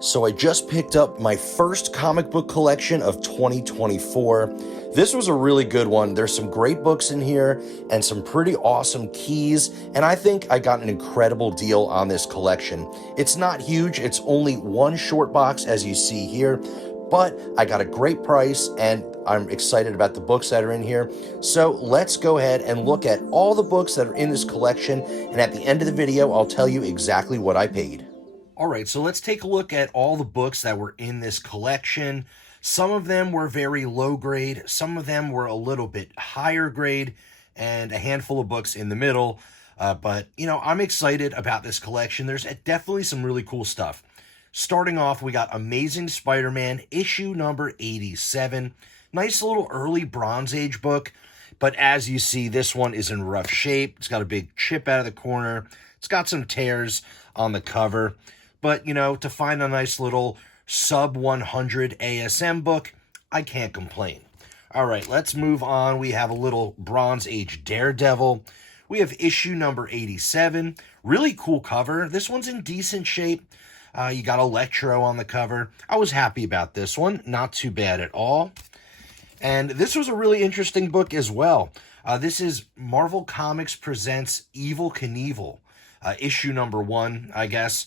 So I just picked up my first comic book collection of 2024. This was a really good one. There's some great books in here and some pretty awesome keys, and I think I got an incredible deal on this collection. It's not huge, it's only one short box as you see here, but I got a great price and I'm excited about the books that are in here. So let's go ahead and look at all the books that are in this collection, and at the end of the video, I'll tell you exactly what I paid. All right, so let's take a look at all the books that were in this collection. Some of them were very low grade, some of them were a little bit higher grade, and a handful of books in the middle. But, you know, I'm excited about this collection. There's definitely some really cool stuff. Starting off, we got Amazing Spider-Man, issue number 87. Nice little early Bronze Age book, but as you see, this one is in rough shape. It's got a big chip out of the corner. It's got some tears on the cover. But, you know, to find a nice little sub 100 ASM book, I can't complain. All right, let's move on. We have a little Bronze Age Daredevil. We have issue number 87. Really cool cover. This one's in decent shape. You got Electro on the cover. I was happy about this one. Not too bad at all. And this was a really interesting book as well. This is Marvel Comics Presents Evel Knievel, issue number 1, I guess.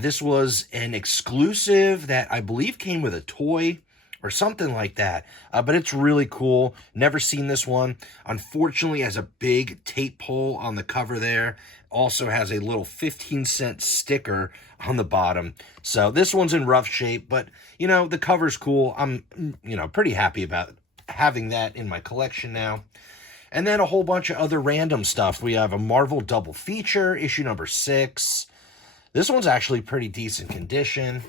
This was an exclusive that I believe came with a toy or something like that. But it's really cool. Never seen this one. Unfortunately, it has a big tape pull on the cover there. Also has a little 15-cent sticker on the bottom. So this one's in rough shape, but, you know, the cover's cool. I'm, you know, pretty happy about having that in my collection now. And then a whole bunch of other random stuff. We have a Marvel double feature, issue number 6. This one's actually pretty decent condition.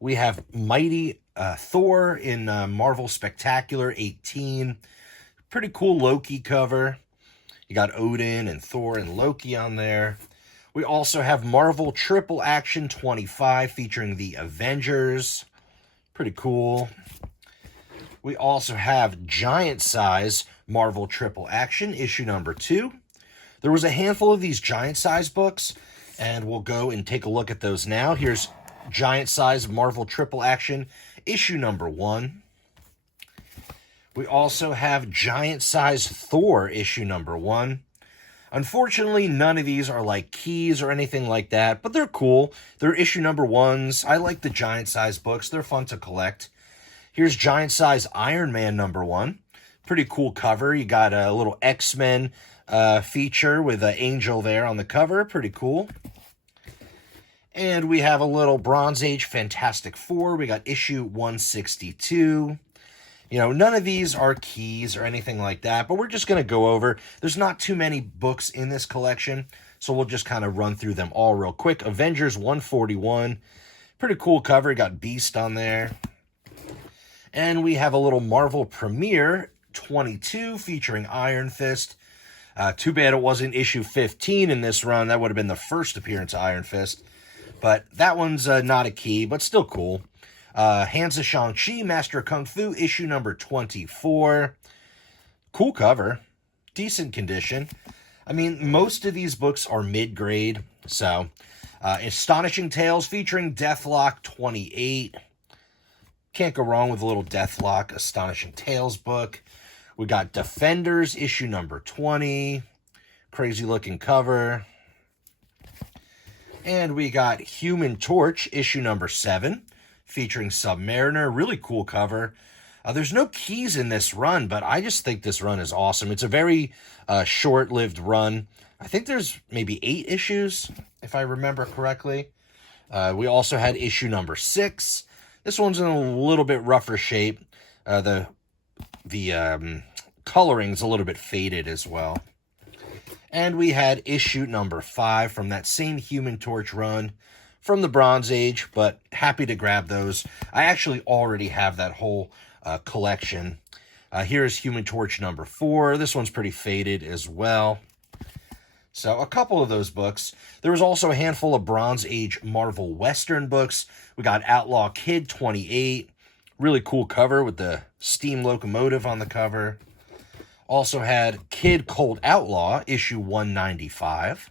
We have Mighty Thor in Marvel Spectacular 18. Pretty cool Loki cover. You got Odin and Thor and Loki on there. We also have Marvel Triple Action 25 featuring the Avengers. Pretty cool. We also have Giant Size Marvel Triple Action issue number 2. There was a handful of these giant size books, and we'll go and take a look at those now. Here's Giant Size Marvel Triple Action, issue number 1. We also have Giant Size Thor, issue number 1. Unfortunately, none of these are like keys or anything like that, but they're cool. They're issue number 1s. I like the giant size books. They're fun to collect. Here's Giant Size Iron Man number 1. Pretty cool cover. You got a little X-Men feature with an angel there on the cover. Pretty cool. And we have a little Bronze Age Fantastic Four. We got issue 162. You know, none of these are keys or anything like that, but we're just going to go over. There's not too many books in this collection, so we'll just kind of run through them all real quick. Avengers 141. Pretty cool cover. Got Beast on there. And we have a little Marvel Premiere 22 featuring Iron Fist. Too bad it wasn't issue 15 in this run. That would have been the first appearance of Iron Fist. But that one's not a key, but still cool. Hands of Shang-Chi, Master of Kung Fu, issue number 24. Cool cover. Decent condition. I mean, most of these books are mid-grade. So, Astonishing Tales featuring Deathlock 28. Can't go wrong with a little Deathlock Astonishing Tales book. We got Defenders, issue number 20. Crazy looking cover. And we got Human Torch, issue number 7, featuring Submariner. Really cool cover. There's no keys in this run, but I just think this run is awesome. It's a very short-lived run. I think there's maybe 8 issues, if I remember correctly. We also had issue number 6. This one's in a little bit rougher shape. The coloring's a little bit faded as well. And we had issue number 5 from that same Human Torch run from the Bronze Age, but happy to grab those. I actually already have that whole collection. Here's Human Torch number 4. This one's pretty faded as well. So a couple of those books. There was also a handful of Bronze Age Marvel Western books. We got Outlaw Kid 28. Really cool cover with the steam locomotive on the cover. Also had Kid Cold Outlaw, issue 195.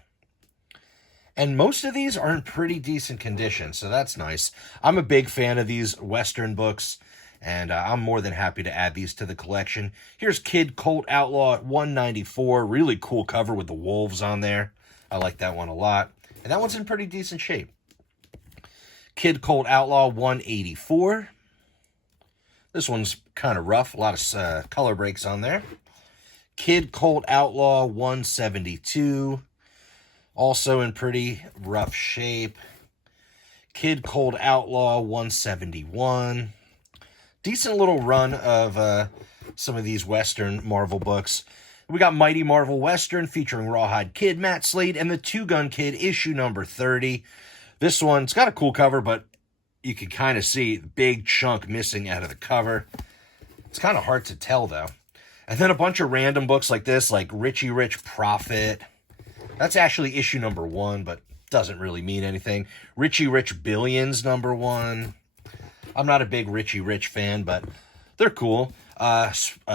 And most of these are in pretty decent condition, so that's nice. I'm a big fan of these Western books, and I'm more than happy to add these to the collection. Here's Kid Colt Outlaw at 194. Really cool cover with the wolves on there. I like that one a lot. And that one's in pretty decent shape. Kid Colt Outlaw 184. This one's kind of rough. A lot of color breaks on there. Kid Colt Outlaw 172. Also in pretty rough shape. Kid Colt Outlaw 171. Decent little run of some of these Western Marvel books. We got Mighty Marvel Western featuring Rawhide Kid, Matt Slade, and the Two Gun Kid, issue number 30. This one's got a cool cover, but you can kind of see the big chunk missing out of the cover. It's kind of hard to tell, though. And then a bunch of random books like this, like Richie Rich Prophet. That's actually issue number 1, but doesn't really mean anything. Richie Rich Billions, number 1. I'm not a big Richie Rich fan, but they're cool.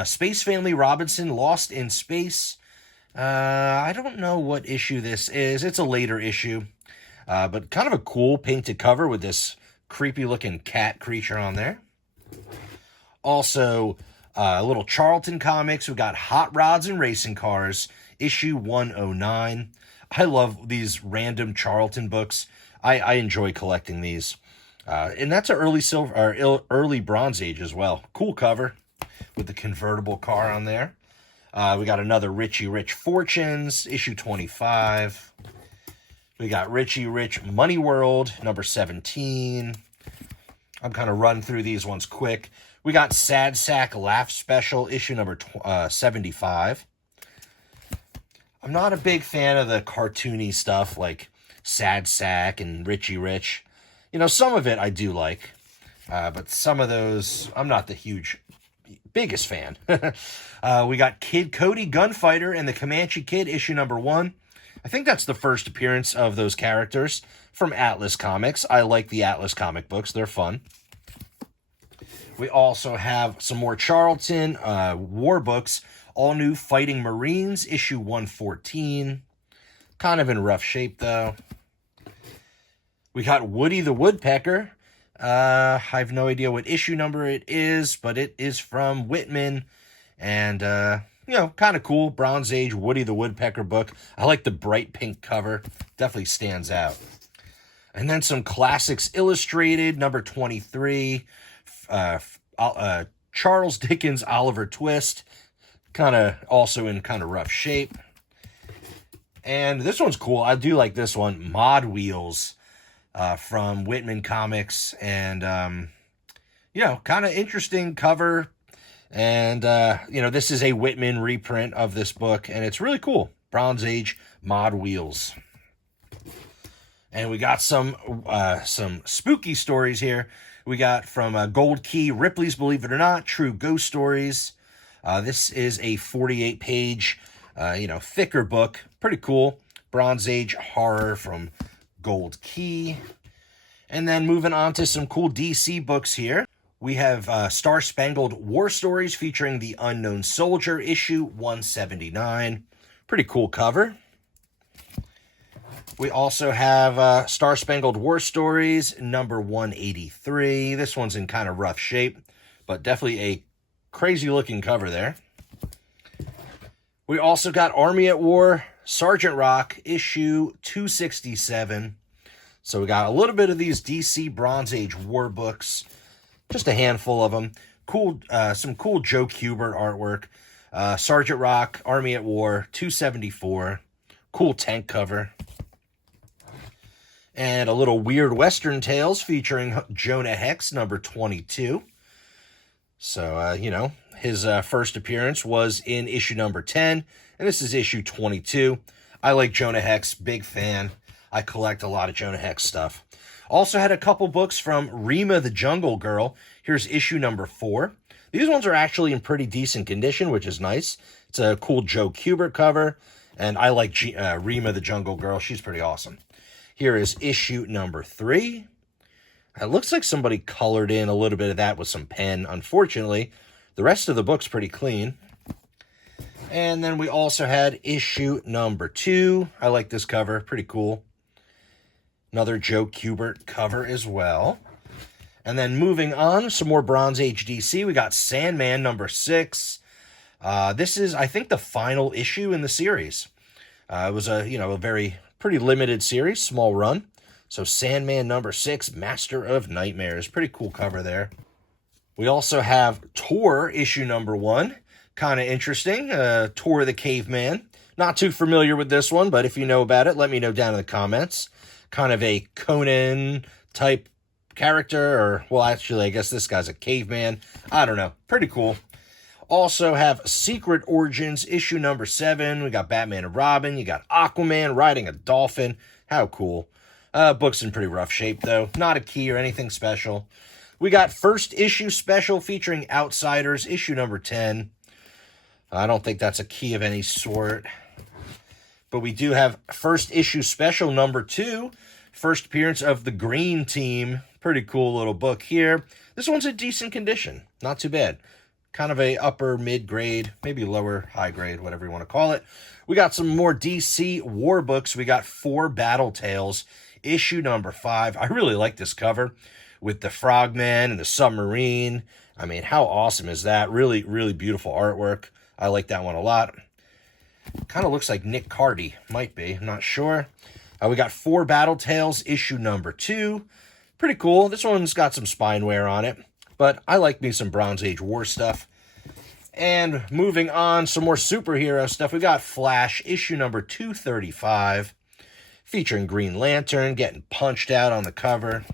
Space Family Robinson, Lost in Space. I don't know what issue this is. It's a later issue, but kind of a cool painted cover with this creepy-looking cat creature on there. Also, a little Charlton Comics. We got Hot Rods and Racing Cars, issue 109. I love these random Charlton books. I enjoy collecting these. And that's an early silver or early Bronze Age as well. Cool cover with the convertible car on there. We got another Richie Rich Fortunes, issue 25. We got Richie Rich Money World, number 17. I'm kind of running through these ones quick. We got Sad Sack Laugh Special, issue number 75. I'm not a big fan of the cartoony stuff like Sad Sack and Richie Rich. You know, some of it I do like, but some of those I'm not the biggest fan. We got Kid Cody Gunfighter and the Comanche Kid, issue number 1. I think that's the first appearance of those characters from Atlas Comics. I like the Atlas comic books. They're fun. We also have some more Charlton war books. All New Fighting Marines, issue 114. Kind of in rough shape, though. We got Woody the Woodpecker. I have no idea what issue number it is, but it is from Whitman. And, you know, kind of cool. Bronze Age Woody the Woodpecker book. I like the bright pink cover. Definitely stands out. And then some Classics Illustrated, number 23. Charles Dickens Oliver Twist. Kind of also in kind of rough shape. And this one's cool. I do like this one. Mod Wheels from Whitman Comics. And, you know, kind of interesting cover. And, you know, this is a Whitman reprint of this book. And it's really cool. Bronze Age Mod Wheels. And we got some spooky stories here. We got from Gold Key, Ripley's Believe It or Not, True Ghost Stories. This is a 48-page, you know, thicker book. Pretty cool. Bronze Age horror from Gold Key. And then moving on to some cool DC books here. We have Star Spangled War Stories featuring the Unknown Soldier, issue 179. Pretty cool cover. We also have Star Spangled War Stories, number 183. This one's in kind of rough shape, but definitely a crazy-looking cover there. We also got Army at War, Sergeant Rock, issue 267. So we got a little bit of these DC Bronze Age war books. Just a handful of them. Cool, some cool Joe Kubert artwork. Sergeant Rock, Army at War, 274. Cool tank cover. And a little Weird Western Tales featuring Jonah Hex, number 22. So, you know, his first appearance was in issue number 10, and this is issue 22. I like Jonah Hex, big fan. I collect a lot of Jonah Hex stuff. Also had a couple books from Rima the Jungle Girl. Here's issue number 4. These ones are actually in pretty decent condition, which is nice. It's a cool Joe Kubert cover, and I like Rima the Jungle Girl. She's pretty awesome. Here is issue number 3. It looks like somebody colored in a little bit of that with some pen. Unfortunately, the rest of the book's pretty clean. And then we also had issue number 2. I like this cover. Pretty cool. Another Joe Kubert cover as well. And then moving on, some more Bronze Age DC. We got Sandman number 6. This is, I think, the final issue in the series. It was a pretty limited series, small run. So Sandman number 6, Master of Nightmares. Pretty cool cover there. We also have Tor issue number 1. Kind of interesting. Tor the Caveman. Not too familiar with this one, but if you know about it, let me know down in the comments. Kind of a Conan type character, or, well, actually, I guess this guy's a caveman. I don't know. Pretty cool. Also have Secret Origins issue number 7. We got Batman and Robin. You got Aquaman riding a dolphin. How cool. Book's in pretty rough shape, though. Not a key or anything special. We got first issue special featuring Outsiders, issue number 10. I don't think that's a key of any sort. But we do have first issue special number 2. First appearance of the Green Team. Pretty cool little book here. This one's in decent condition. Not too bad. Kind of a upper mid-grade, maybe lower high grade, whatever you want to call it. We got some more DC war books. We got 4 Battle Tales, issue number 5. I really like this cover with the Frogman and the submarine. I mean, how awesome is that? Really, really beautiful artwork. I like that one a lot. Kind of looks like Nick Cardy. Might be. I'm not sure. We got 4 Battle Tales, issue number 2. Pretty cool. This one's got some spine wear on it. But I like me some Bronze Age war stuff. And moving on, some more superhero stuff. We got Flash, issue number 235. Featuring Green Lantern getting punched out on the cover.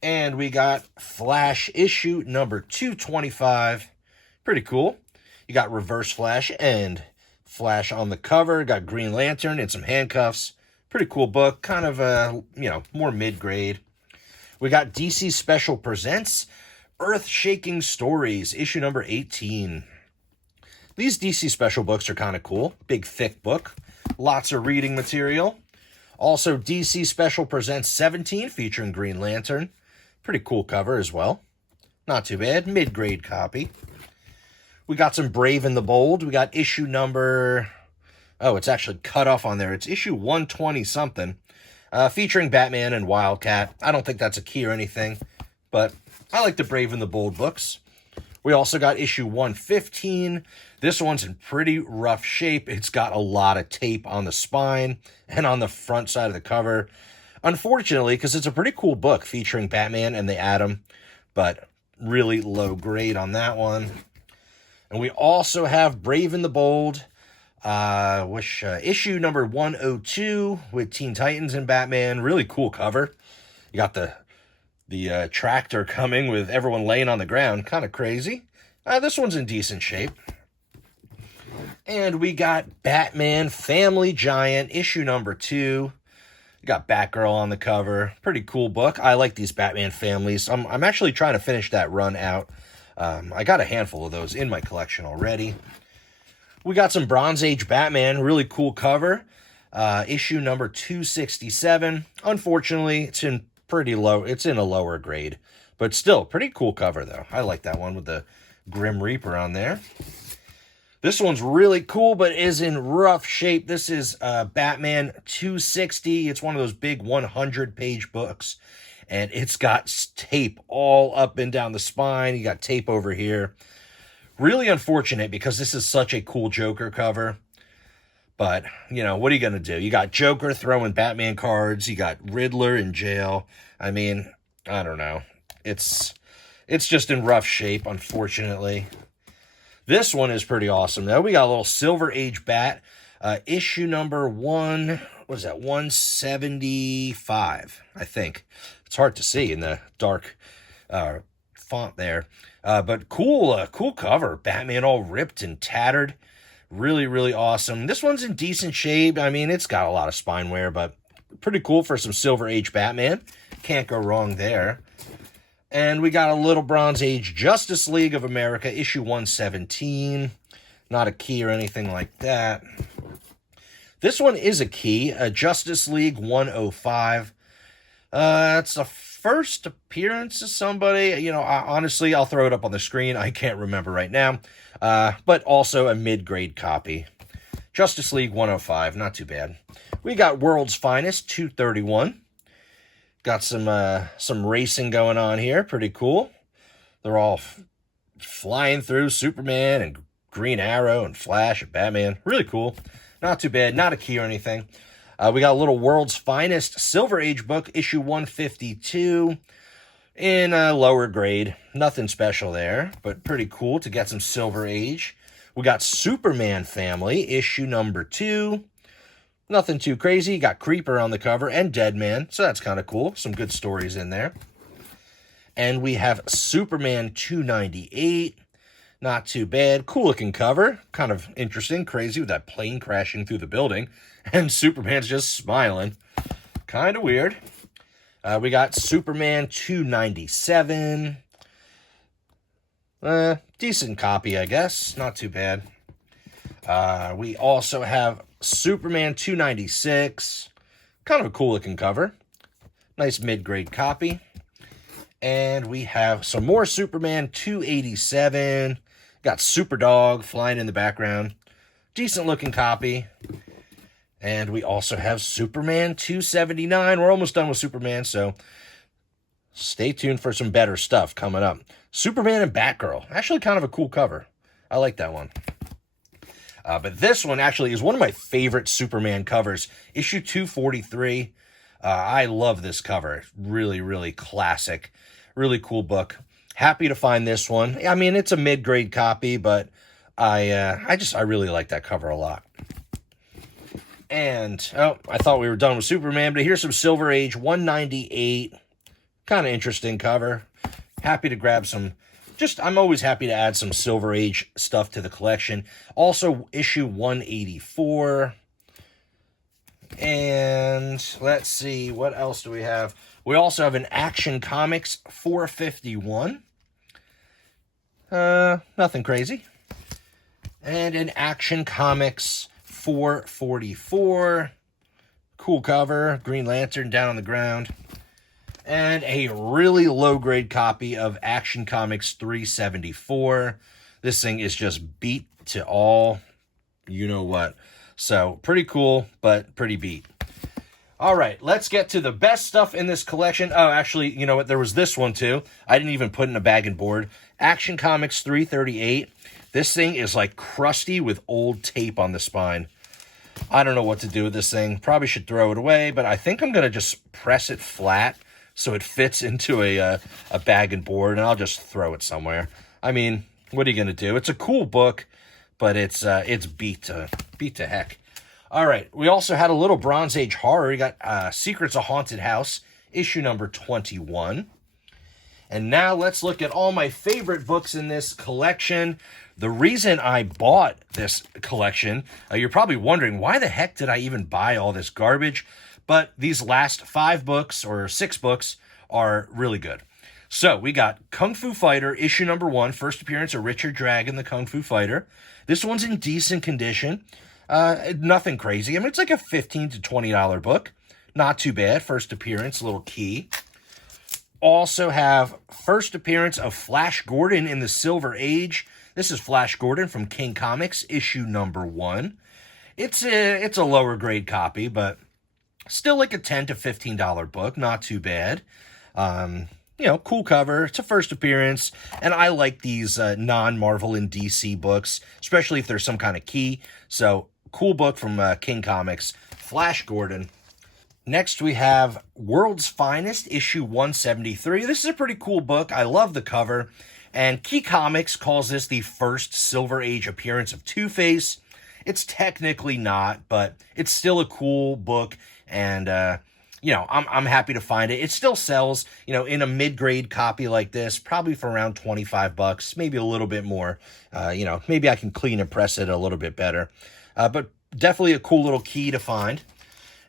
And we got Flash, issue number 225. Pretty cool. You got Reverse Flash and Flash on the cover. Got Green Lantern and some handcuffs. Pretty cool book. Kind of, more mid-grade. We got DC Special Presents Earth-Shaking Stories, issue number 18. These DC Special books are kind of cool. Big, thick book. Lots of reading material. Also, DC Special Presents 17, featuring Green Lantern. Pretty cool cover as well. Not too bad. Mid-grade copy. We got some Brave and the Bold. We got issue number... Oh, it's actually cut off on there. It's issue 120-something, featuring Batman and Wildcat. I don't think that's a key or anything, but I like the Brave and the Bold books. We also got issue 115. This one's in pretty rough shape. It's got a lot of tape on the spine and on the front side of the cover. Unfortunately, because it's a pretty cool book featuring Batman and the Atom, but really low grade on that one. And we also have Brave and the Bold, issue number 102 with Teen Titans and Batman. Really cool cover. You got the tractor coming with everyone laying on the ground. Kind of crazy. This one's in decent shape. And we got Batman Family Giant, issue number 2. You got Batgirl on the cover. Pretty cool book. I like these Batman families. I'm actually trying to finish that run out. I got a handful of those in my collection already. We got some Bronze Age Batman. Really cool cover. Issue number 267. Unfortunately, it's in pretty low. It's in a lower grade. But still, pretty cool cover, though. I like that one with the Grim Reaper on there. This one's really cool, but is in rough shape. This is Batman 260. It's one of those big 100-page books. And it's got tape all up and down the spine. You got tape over here. Really unfortunate because this is such a cool Joker cover. But, what are you going to do? You got Joker throwing Batman cards. You got Riddler in jail. I mean, I don't know. It's just in rough shape, unfortunately. This one is pretty awesome, though. We got a little Silver Age Bat. Issue number 175, I think. It's hard to see in the dark font there. But cool cover. Batman all ripped and tattered. Really, really awesome. This one's in decent shape. I mean, it's got a lot of spine wear, but pretty cool for some Silver Age Batman. Can't go wrong there. And we got a little Bronze Age Justice League of America, issue 117. Not a key or anything like that. This one is a key, Justice League 105. It's the first appearance of somebody. Honestly, I'll throw it up on the screen. I can't remember right now. But also a mid-grade copy. Justice League 105, not too bad. We got World's Finest 231. Got some racing going on here. Pretty cool. They're all flying through Superman and Green Arrow and Flash and Batman. Really cool. Not too bad. Not a key or anything. We got a little World's Finest Silver Age book, issue 152, in a lower grade. Nothing special there, but pretty cool to get some Silver Age. We got Superman Family, issue number 2. Nothing too crazy. Got Creeper on the cover and Deadman, so that's kind of cool. Some good stories in there. And we have Superman 298. Not too bad. Cool looking cover. Kind of interesting. Crazy with that plane crashing through the building. And Superman's just smiling. Kind of weird. We got Superman 297. Decent copy, I guess. Not too bad. We also have Superman 296. Kind of a cool looking cover. Nice mid-grade copy. And we have some more Superman 287. Got Superdog flying in the background. Decent looking copy. And we also have Superman 279. We're almost done with Superman, so stay tuned for some better stuff coming up. Superman and Batgirl. Actually kind of a cool cover. I like that one. But this one actually is one of my favorite Superman covers. Issue 243. I love this cover. Really, really classic. Really cool book. Happy to find this one. I mean, it's a mid-grade copy, but I really like that cover a lot. And, I thought we were done with Superman, but here's some Silver Age 198. Kind of interesting cover. Happy to grab some. I'm always happy to add some Silver Age stuff to the collection. Also, issue 184. And let's see, what else do we have? We also have an Action Comics 451. Nothing crazy. And an Action Comics 444. Cool cover. Green Lantern down on the ground. And a really low-grade copy of Action Comics 374. This thing is just beat to all you know what. So, pretty cool, but pretty beat. All right, let's get to the best stuff in this collection. Oh, actually, you know what? There was this one, too. I didn't even put in a bag and board. Action Comics 338. This thing is, like, crusty with old tape on the spine. I don't know what to do with this thing. Probably should throw it away, but I think I'm going to just press it flat so it fits into a bag and board, and I'll just throw it somewhere. I mean, what are you going to do? It's a cool book, but it's beat to heck. All right, we also had a little Bronze Age horror. We got Secrets of Haunted House, issue number 21. And now let's look at all my favorite books in this collection. The reason I bought this collection, you're probably wondering, why the heck did I even buy all this garbage? But these last 5 books, or 6 books, are really good. So, we got Kung Fu Fighter, issue number 1, first appearance of Richard Dragon, the Kung Fu Fighter. This one's in decent condition. Nothing crazy. I mean, it's like a $15 to $20 book. Not too bad. First appearance, little key. Also have first appearance of Flash Gordon in the Silver Age. This is Flash Gordon from King Comics, issue number 1. It's a lower grade copy, but still like a $10 to $15 book. Not too bad. Cool cover. It's a first appearance. And I like these non-Marvel and DC books, especially if there's some kind of key. So, cool book from King Comics, Flash Gordon. Next, we have World's Finest, issue 173. This is a pretty cool book. I love the cover. And Key Comics calls this the first Silver Age appearance of Two-Face. It's technically not, but it's still a cool book. And, I'm happy to find it. It still sells, in a mid-grade copy like this, probably for around $25, maybe a little bit more. Maybe I can clean and press it a little bit better. But definitely a cool little key to find.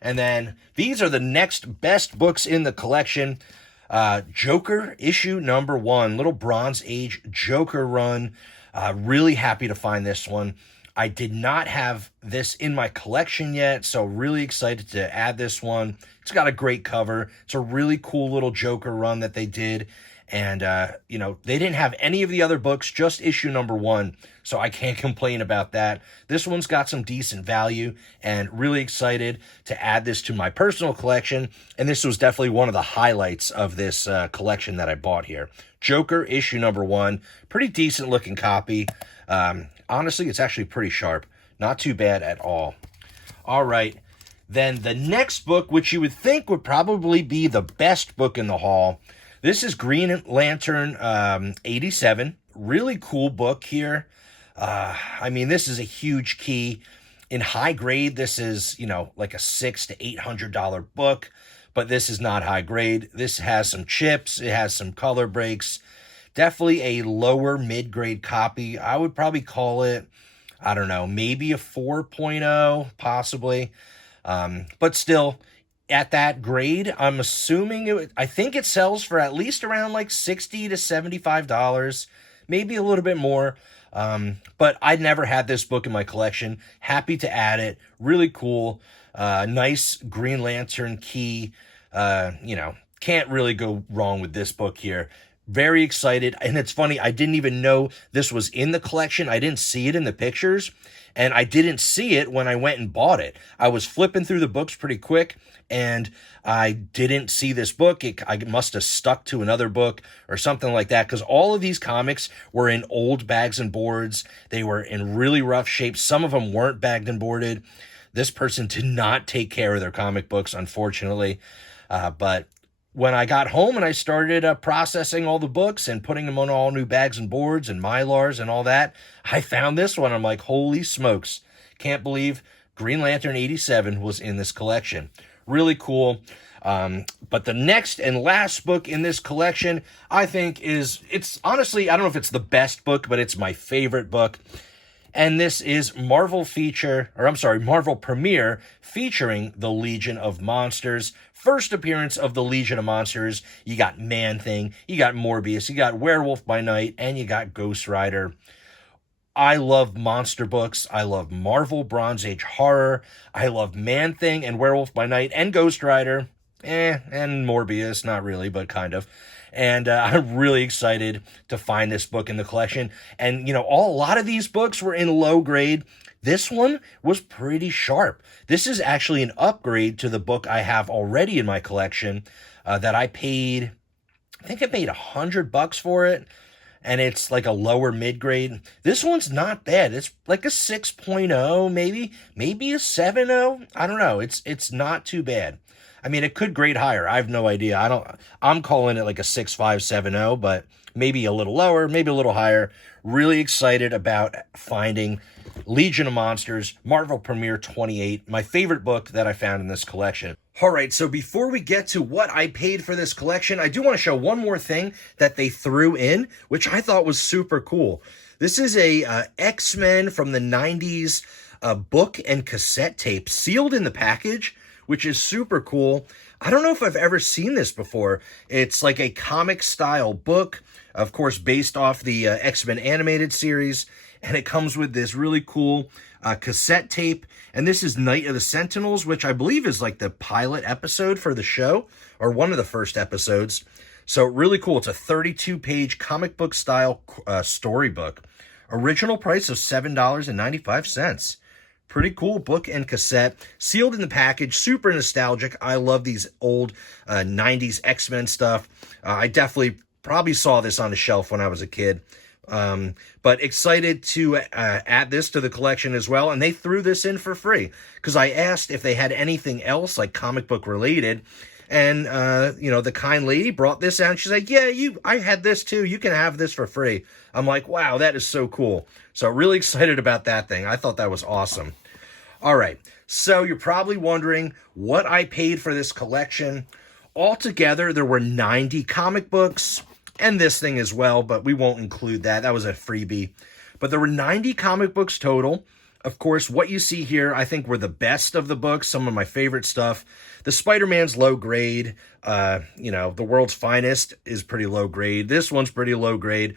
And then these are the next best books in the collection. Joker, issue number 1, little Bronze Age Joker run. Really happy to find this one. I did not have this in my collection yet, so really excited to add this one. It's got a great cover. It's a really cool little Joker run that they did. And, they didn't have any of the other books, just issue number 1. So I can't complain about that. This one's got some decent value, and really excited to add this to my personal collection. And this was definitely one of the highlights of this collection that I bought here. Joker, issue number 1. Pretty decent looking copy. Honestly, it's actually pretty sharp. Not too bad at all. All right. Then the next book, which you would think would probably be the best book in the haul. This is Green Lantern 87. Really cool book here. This is a huge key. In high grade, this is, like a $600 to $800 book, but this is not high grade. This has some chips. It has some color breaks. Definitely a lower mid-grade copy. I would probably call it, I don't know, maybe a 4.0, possibly. But still, at that grade, I'm assuming I think it sells for at least around like $60 to $75, maybe a little bit more. But I never had this book in my collection. Happy to add it. Really cool. Nice Green Lantern key. Can't really go wrong with this book here. Very excited. And it's funny, I didn't even know this was in the collection. I didn't see it in the pictures, and I didn't see it when I went and bought it. I was flipping through the books pretty quick, and I didn't see this book. I must have stuck to another book or something like that, because all of these comics were in old bags and boards. They were in really rough shape. Some of them weren't bagged and boarded. This person did not take care of their comic books, unfortunately. But when I got home and I started processing all the books and putting them on all new bags and boards and Mylars and all that, I found this one. I'm like, holy smokes. Can't believe Green Lantern 87 was in this collection. Really cool. But the next and last book in this collection, I think it's honestly, I don't know if it's the best book, but it's my favorite book. And this is Marvel Premiere featuring the Legion of Monsters. First appearance of the Legion of Monsters. You got Man-Thing, you got Morbius, you got Werewolf by Night, and you got Ghost Rider. I love monster books. I love Marvel Bronze Age horror. I love Man-Thing and Werewolf by Night and Ghost Rider. And Morbius, not really, but kind of. And I'm really excited to find this book in the collection. And, a lot of these books were in low grade. This one was pretty sharp. This is actually an upgrade to the book I have already in my collection that I paid $100 for it. And it's like a lower mid-grade. This one's not bad. It's like a 6.0, maybe a 7.0. I don't know. It's not too bad. I mean, it could grade higher. I have no idea. I'm calling it like a 6.5, 7.0, but maybe a little lower, maybe a little higher. Really excited about finding Legion of Monsters, Marvel Premiere 28, my favorite book that I found in this collection. All right, so before we get to what I paid for this collection, I do want to show one more thing that they threw in, which I thought was super cool. This is a X-Men from the 90s book and cassette tape sealed in the package, which is super cool. I don't know if I've ever seen this before. It's like a comic style book, of course, based off the X-Men animated series. And it comes with this really cool cassette tape. And this is Night of the Sentinels, which I believe is like the pilot episode for the show, or one of the first episodes. So really cool. It's a 32-page comic book style storybook. Original price of $7.95. Pretty cool book and cassette, sealed in the package, super nostalgic. I love these old 90s X-Men stuff. I definitely probably saw this on the shelf when I was a kid. But excited to add this to the collection as well. And they threw this in for free because I asked if they had anything else like comic book related. And, the kind lady brought this out and she's like, yeah, I had this too. You can have this for free. I'm like, wow, that is so cool. So really excited about that thing. I thought that was awesome. All right. So you're probably wondering what I paid for this collection. Altogether, there were 90 comic books and this thing as well, but we won't include that. That was a freebie. But there were 90 comic books total. Of course, what you see here, I think were the best of the books, some of my favorite stuff. The SpiderMan's low grade. The World's Finest is pretty low grade. This one's pretty low grade.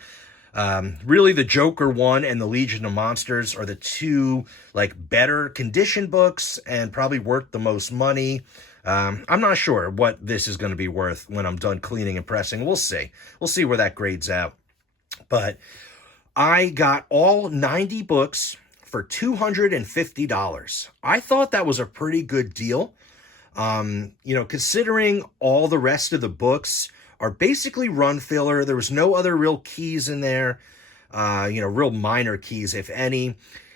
Really, the Joker one and the Legion of Monsters are the two better condition books and probably worth the most money. I'm not sure what this is going to be worth when I'm done cleaning and pressing. We'll see. We'll see where that grades out. But I got all 90 books for $250. I thought that was a pretty good deal. Considering all the rest of the books are basically run filler, there was no other real keys in there, real minor keys, if any.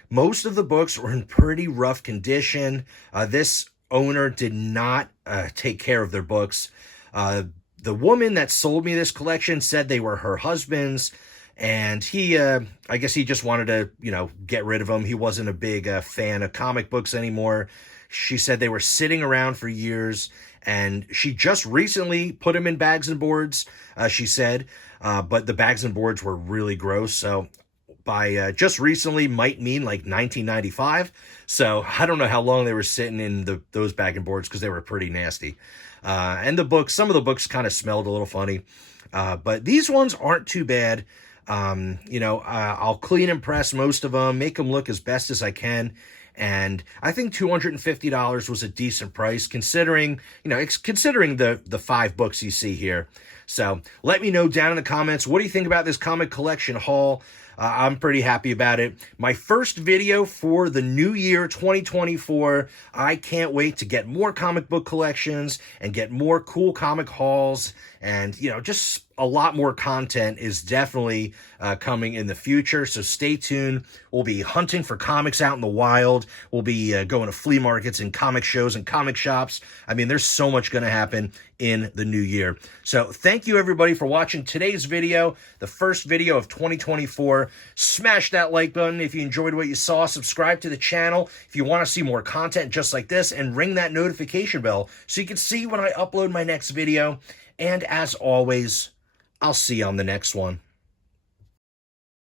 Most of the books were in pretty rough condition. This owner did not take care of their books. The woman that sold me this collection said they were her husband's, and he, I guess he just wanted to, get rid of them. He wasn't a big fan of comic books anymore. She said they were sitting around for years, and she just recently put them in bags and boards, she said, but the bags and boards were really gross. So by just recently might mean like 1995. So I don't know how long they were sitting in those bag and boards, because they were pretty nasty. And the books, some of the books kind of smelled a little funny, but these ones aren't too bad. I'll clean and press most of them, make them look as best as I can. And I think $250 was a decent price, considering the 5 books you see here. So let me know down in the comments, what do you think about this comic collection haul? I'm pretty happy about it. My first video for the new year 2024. I can't wait to get more comic book collections and get more cool comic hauls, and just a lot more content is definitely coming in the future. So stay tuned. We'll be hunting for comics out in the wild. We'll be going to flea markets and comic shows and comic shops. I mean, there's so much going to happen in the new year. So thank you everybody for watching today's video, the first video of 2024. Smash that like button if you enjoyed what you saw. Subscribe to the channel if you want to see more content just like this, and ring that notification bell so you can see when I upload my next video. And as always, I'll see you on the next one.